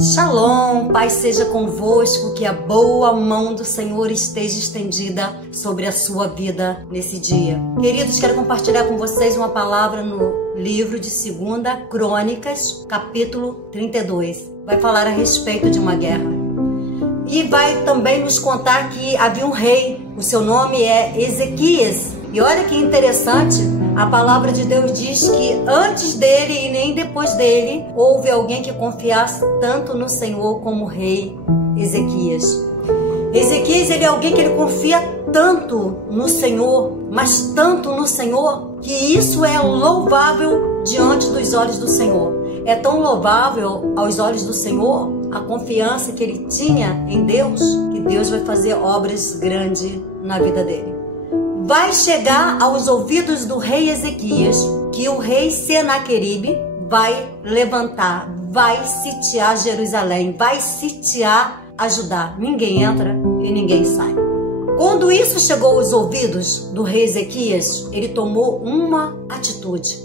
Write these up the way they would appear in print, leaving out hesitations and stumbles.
Shalom, paz seja convosco, que a boa mão do Senhor esteja estendida sobre a sua vida nesse dia. Queridos, quero compartilhar com vocês uma palavra no livro de 2 Crônicas, capítulo 32. Vai falar a respeito de uma guerra. E vai também nos contar que havia um rei, o seu nome é Ezequias. E olha que interessante, a palavra de Deus diz que antes dele e nem depois dele houve alguém que confiasse tanto no Senhor como o rei Ezequias. Ezequias, ele é alguém que ele confia tanto no Senhor, mas tanto no Senhor, que isso é louvável diante dos olhos do Senhor. É tão louvável aos olhos do Senhor a confiança que ele tinha em Deus, que Deus vai fazer obras grandes na vida dele. Vai chegar aos ouvidos do rei Ezequias que o rei Senaqueribe vai levantar, vai sitiar Jerusalém, vai sitiar Judá. Ninguém entra e ninguém sai. Quando isso chegou aos ouvidos do rei Ezequias, ele tomou uma atitude.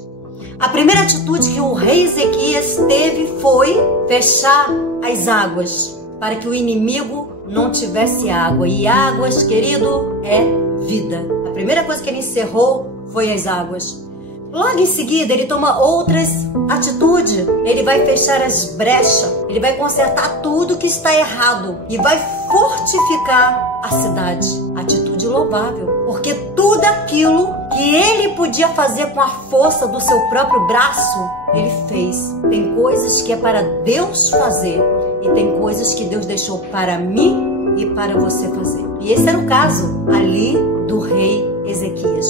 A primeira atitude que o rei Ezequias teve foi fechar as águas, para que o inimigo não tivesse água. E águas, querido, é vida. A primeira coisa que ele encerrou foi as águas. Logo em seguida, ele toma outras atitudes. Ele vai fechar as brechas, ele vai consertar tudo que está errado e vai fortificar a cidade. Atitude louvável, porque tudo aquilo que ele podia fazer com a força do seu próprio braço, ele fez. Tem coisas que é para Deus fazer e tem coisas que Deus deixou para mim e para você fazer. E esse era o caso ali do rei Ezequias.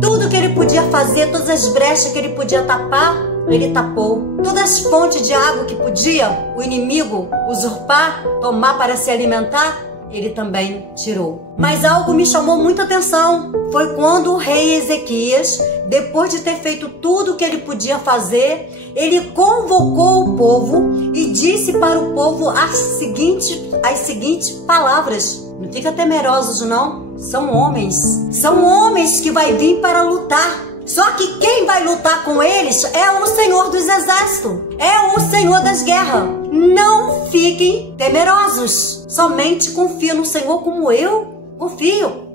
Tudo que ele podia fazer, todas as brechas que ele podia tapar, ele tapou. Todas as fontes de água que podia o inimigo usurpar, tomar para se alimentar, ele também tirou. Mas algo me chamou muita atenção. Foi quando o rei Ezequias, depois de ter feito tudo o que ele podia fazer, ele convocou o povo e disse para o povo as seguintes palavras. Não fica temerosos não, são homens que vai vir para lutar. Só que quem vai lutar com eles é o Senhor dos Exércitos, é o Senhor das guerras. Não fiquem temerosos, somente confiem no Senhor como eu confio.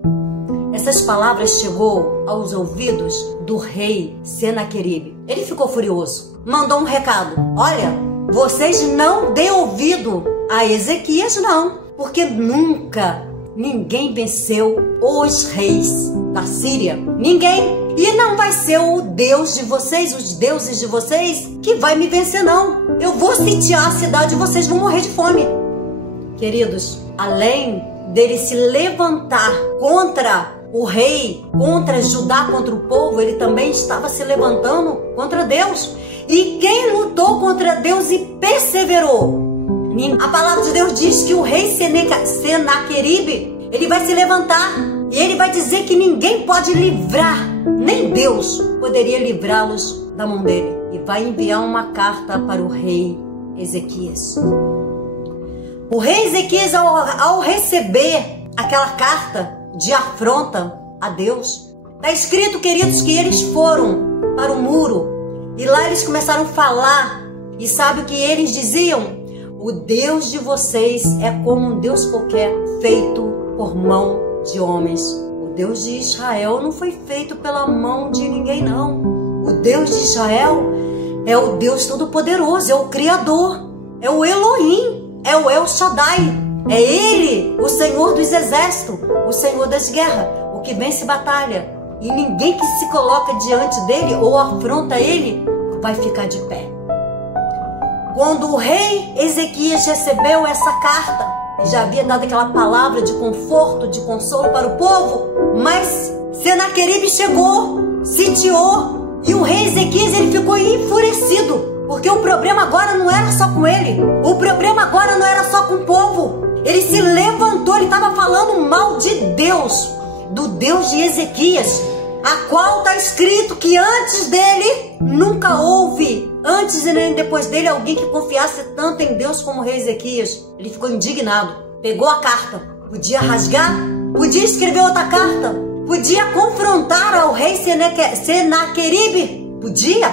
Essas palavras chegou aos ouvidos do rei Senaqueribe. Ele ficou furioso, mandou um recado: olha, vocês não dêem ouvido a Ezequias não, porque nunca ninguém venceu os reis da Síria. Ninguém. E não vai ser o Deus de vocês, os deuses de vocês, que vai me vencer não. Eu vou sitiar a cidade e vocês vão morrer de fome. Queridos, além dele se levantar contra o rei, contra Judá, contra o povo, ele também estava se levantando contra Deus. E quem lutou contra Deus e perseverou? A palavra de Deus diz que o rei Senaqueribe, ele vai se levantar e ele vai dizer que ninguém pode livrar, nem Deus poderia livrá-los da mão dele. E vai enviar uma carta para o rei Ezequias. O rei Ezequias, ao receber aquela carta de afronta a Deus, está escrito, queridos, que eles foram para o muro e lá eles começaram a falar. E sabe o que eles diziam? O Deus de vocês é como um Deus qualquer, feito por mão de homens. O Deus de Israel não foi feito pela mão de ninguém, não. O Deus de Israel é o Deus Todo-Poderoso, é o Criador, é o Elohim, é o El Shaddai. É Ele, o Senhor dos Exércitos, o Senhor das guerras, o que vence batalha. E ninguém que se coloca diante dele ou afronta ele vai ficar de pé. Quando o rei Ezequias recebeu essa carta, e já havia dado aquela palavra de conforto, de consolo para o povo, mas Senaqueribe chegou, sitiou, e o rei Ezequias ele ficou enfurecido, porque o problema agora não era só com ele, o problema agora não era só com o povo. Ele se levantou, ele estava falando mal de Deus, do Deus de Ezequias, a qual está escrito que antes dele nunca houve, antes e nem depois dele, alguém que confiasse tanto em Deus como o rei Ezequias. Ele ficou indignado, pegou a carta, podia rasgar, podia escrever outra carta, podia confrontar ao rei Senaqueribe, podia,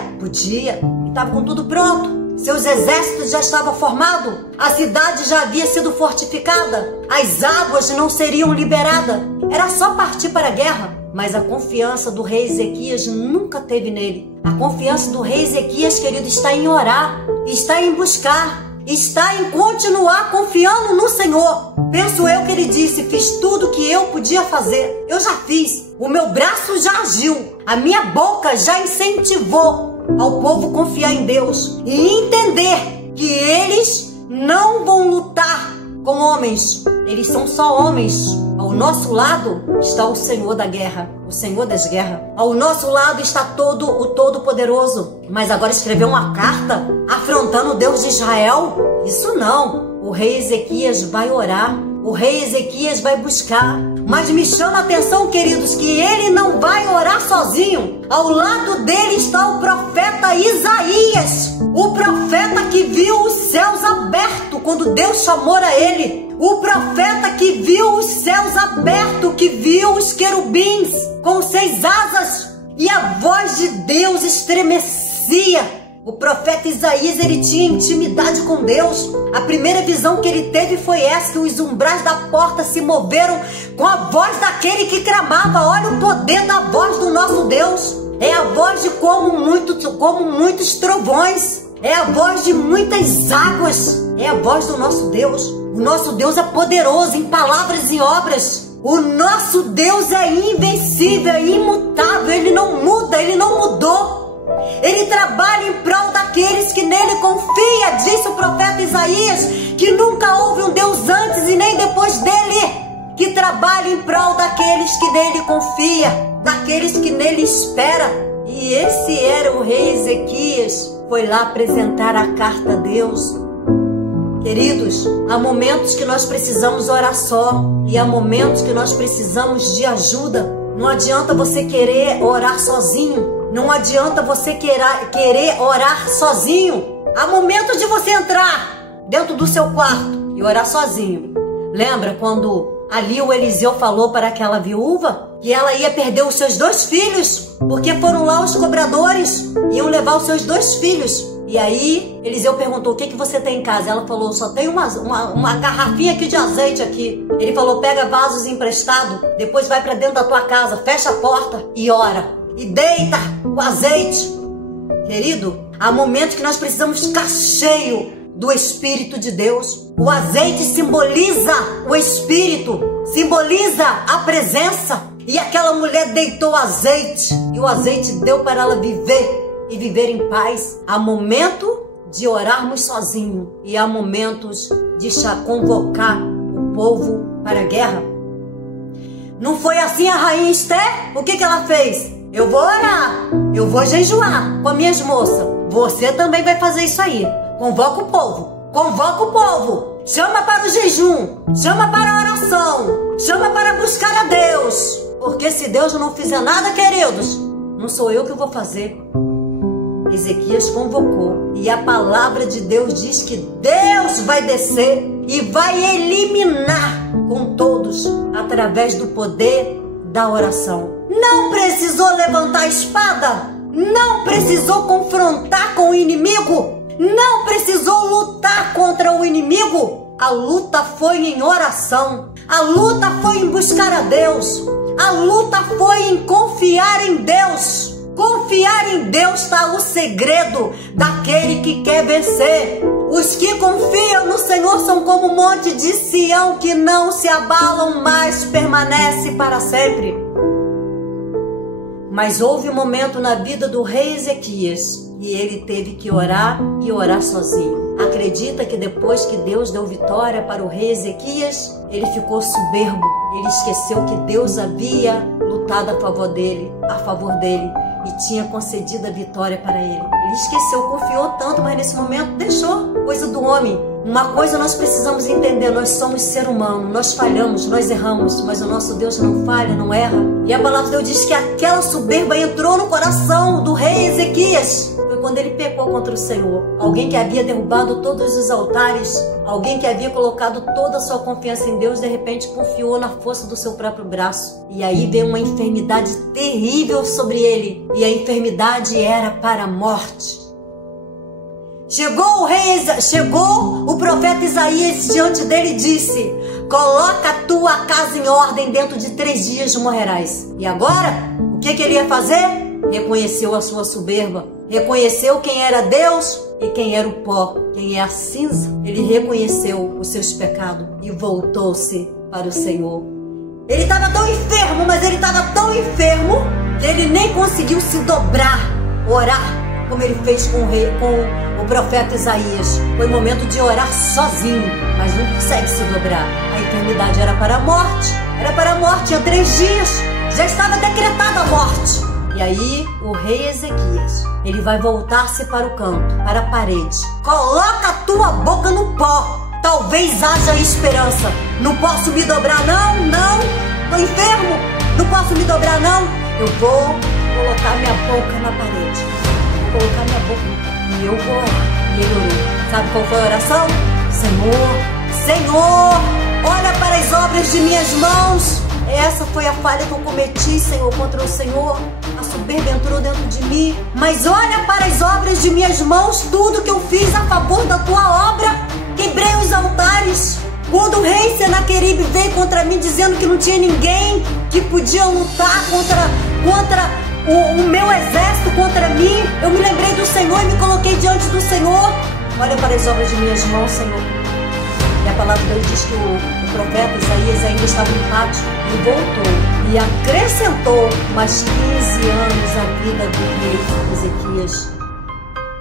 e estava com tudo pronto. Seus exércitos já estavam formados, a cidade já havia sido fortificada, as águas não seriam liberadas, era só partir para a guerra. Mas a confiança do rei Ezequias nunca teve nele. A confiança do rei Ezequias, querido, está em orar, está em buscar, está em continuar confiando no Senhor. Penso eu que ele disse, fiz tudo que eu podia fazer, eu já fiz, o meu braço já agiu, a minha boca já incentivou ao povo confiar em Deus e entender que eles não vão lutar com homens, eles são só homens. Ao nosso lado está o Senhor da guerra, o Senhor das guerras. Ao nosso lado está o Todo-Poderoso. Mas agora escrever uma carta afrontando o Deus de Israel? Isso não. O rei Ezequias vai orar, o rei Ezequias vai buscar. Mas me chama a atenção, queridos, que ele não vai orar sozinho. Ao lado dele está o profeta Isaías, o profeta que viu os céus abertos quando Deus chamou a ele. O profeta que viu os céus abertos, que viu os querubins com 6 asas e a voz de Deus estremecia. O profeta Isaías, ele tinha intimidade com Deus. A primeira visão que ele teve foi essa, que os umbrais da porta se moveram com a voz daquele que clamava. Olha o poder da voz do nosso Deus. É a voz de como muitos trovões. É a voz de muitas águas. É a voz do nosso Deus. O nosso Deus é poderoso em palavras e obras. O nosso Deus é invencível, é imutável. Ele não muda, ele não mudou. Ele trabalha em prol daqueles que nele confia, disse o profeta Isaías, que nunca houve um Deus antes e nem depois dele, que trabalha em prol daqueles que nele confia, daqueles que nele espera. E esse era o rei Ezequias, foi lá apresentar a carta a Deus. Queridos, há momentos que nós precisamos orar só e há momentos que nós precisamos de ajuda. Não adianta você querer orar sozinho. Não adianta você querer orar sozinho. Há momentos de você entrar dentro do seu quarto e orar sozinho. Lembra quando ali o Eliseu falou para aquela viúva que ela ia perder os seus 2 filhos? Porque foram lá os cobradores, iam levar os seus 2 filhos. E aí Eliseu perguntou, o que você tem em casa? Ela falou, só tem uma garrafinha aqui de azeite aqui. Ele falou, pega vasos emprestados, depois vai para dentro da tua casa, fecha a porta e ora. E deita o azeite. Querido, há momentos que nós precisamos ficar cheio do Espírito de Deus. O azeite simboliza o Espírito, simboliza a presença. E aquela mulher deitou o azeite, e o azeite deu para ela viver e viver em paz. Há momento de orarmos sozinhos e há momentos de convocar o povo para a guerra. Não foi assim a rainha Esther? O que ela fez? Eu vou orar, eu vou jejuar com as minhas moças. Você também vai fazer isso aí. Convoca o povo, chama para o jejum, chama para a oração, chama para buscar a Deus. Porque se Deus não fizer nada, queridos, não sou eu que vou fazer. Ezequias convocou e a palavra de Deus diz que Deus vai descer e vai eliminar com todos através do poder da oração. Não precisou levantar a espada, não precisou confrontar com o inimigo, não precisou lutar contra o inimigo. A luta foi em oração, a luta foi em buscar a Deus, a luta foi em confiar em Deus. Confiar em Deus está o segredo daquele que quer vencer. Os que confiam no Senhor são como o monte de Sião, que não se abalam, mas permanece para sempre. Mas houve um momento na vida do rei Ezequias e ele teve que orar e orar sozinho. Acredita que depois que Deus deu vitória para o rei Ezequias, ele ficou soberbo. Ele esqueceu que Deus havia lutado a favor dele e tinha concedido a vitória para ele. Ele esqueceu, confiou tanto, mas nesse momento deixou, coisa do homem. Uma coisa nós precisamos entender, nós somos ser humano, nós falhamos, nós erramos, mas o nosso Deus não falha, não erra. E a palavra de Deus diz que aquela soberba entrou no coração do rei Ezequias. Foi quando ele pecou contra o Senhor. Alguém que havia derrubado todos os altares, alguém que havia colocado toda a sua confiança em Deus, de repente confiou na força do seu próprio braço. E aí veio uma enfermidade terrível sobre ele. E a enfermidade era para a morte. Chegou o profeta Isaías diante dele e disse: coloca a tua casa em ordem, dentro de 3 dias morrerás. E agora, o que ele ia fazer? Reconheceu a sua soberba, reconheceu quem era Deus e quem era o pó, quem é a cinza. Ele reconheceu os seus pecados e voltou-se para o Senhor. Ele estava tão enfermo, mas ele estava tão enfermo que ele nem conseguiu se dobrar, orar, como ele fez com o profeta Isaías. Foi momento de orar sozinho, mas não consegue se dobrar. A enfermidade era para a morte, tinha 3 dias, já estava decretada a morte. E aí o rei Ezequias, ele vai voltar-se para o canto, para a parede. Coloca a tua boca no pó, talvez haja esperança. Não posso me dobrar não, tô enfermo, não posso me dobrar não. Eu vou colocar minha boca na parede, vou colocar minha boca no pó e eu vou orar. E ele orou. Sabe qual foi a oração? Senhor, olha para as obras de minhas mãos. Essa foi a falha que eu cometi, Senhor, contra o Senhor. A soberba entrou dentro de mim. Mas olha para as obras de minhas mãos, tudo que eu fiz a favor da tua obra. Quebrei os altares. Quando o rei Senaqueribe veio contra mim dizendo que não tinha ninguém que podia lutar contra o meu exército, contra mim, eu me lembrei do Senhor e me coloquei diante do Senhor. Olha para as obras de minhas mãos, Senhor. E a palavra de Deus diz que o profeta Isaías ainda estava em pátio e voltou e acrescentou mais 15 anos à vida do rei Ezequias.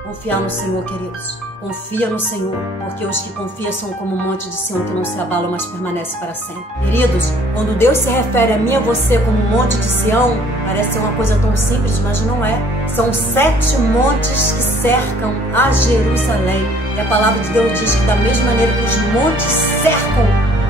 Confiar no Senhor, queridos. Confia no Senhor, porque os que confiam são como um monte de Sião que não se abala, mas permanece para sempre. Queridos, quando Deus se refere a mim e a você como um monte de Sião, parece ser uma coisa tão simples, mas não é. São 7 montes que cercam a Jerusalém. E a palavra de Deus diz que da mesma maneira que os montes cercam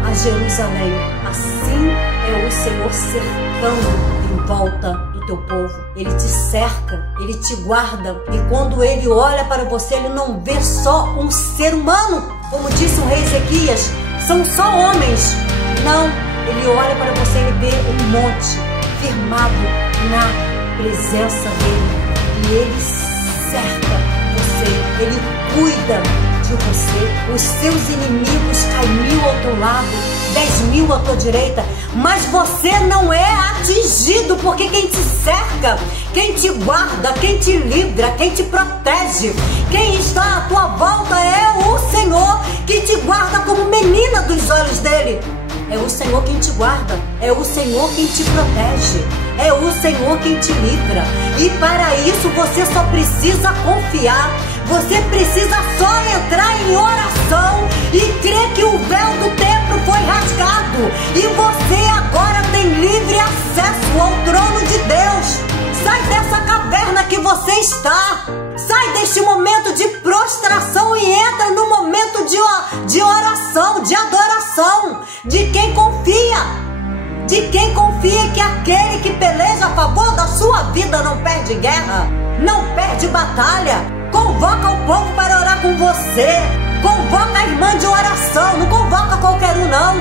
a Jerusalém, assim é o Senhor cercando em volta do teu povo. Ele te cerca, ele te guarda, e quando ele olha para você, ele não vê só um ser humano, como disse o rei Ezequias, são só homens. Não, ele olha para você e vê um monte firmado na presença dele, e ele cerca você, ele cuida de você. Os seus inimigos caem 1000 ao teu lado, 10.000 à tua direita, mas você não é atingido, porque quem te cerca, quem te guarda, quem te livra, quem te protege, quem está à tua volta é o Senhor, que te guarda como menina dos olhos dele. É o Senhor quem te guarda, é o Senhor quem te protege, é o Senhor quem te livra. E para isso você só precisa confiar, você precisa só entrar em oração e crer que o véu do templo foi rasgado e você agora tem livre acesso ao trono de Deus. Sai dessa caverna que você está, sai deste momento de prostração e entra no momento de oração, de adoração, de quem confia. De quem confia que aquele que peleja a favor da sua vida não perde guerra, não perde batalha. Convoca o povo para orar com você, convoca a irmã de oração, não convoca qualquer um não,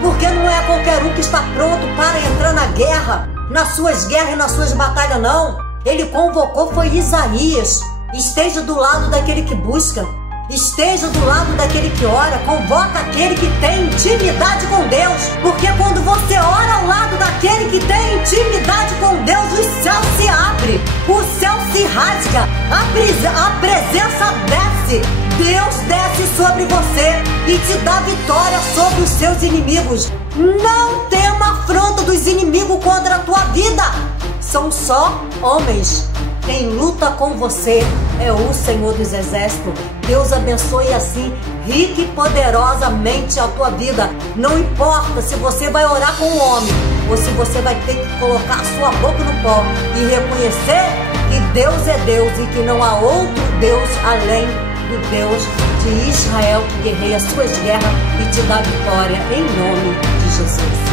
porque não é qualquer um que está pronto para entrar na guerra, nas suas guerras e nas suas batalhas não. Ele convocou foi Isaías. Esteja do lado daquele que busca, esteja do lado daquele que ora, convoca aquele que tem intimidade com Deus, porque quando você ora ao lado daquele que tem intimidade com Deus, o céu se abre, o céu se rasga, a presença desce, Deus desce sobre você e te dá vitória sobre os seus inimigos. Não tema a afronta dos inimigos contra a tua vida, são só homens. Quem luta com você é o Senhor dos Exércitos. Deus abençoe assim, rica e poderosamente a tua vida. Não importa se você vai orar com um homem ou se você vai ter que colocar a sua boca no pó e reconhecer que Deus é Deus e que não há outro Deus além do Deus de Israel, que guerreia suas guerras e te dá vitória em nome de Jesus.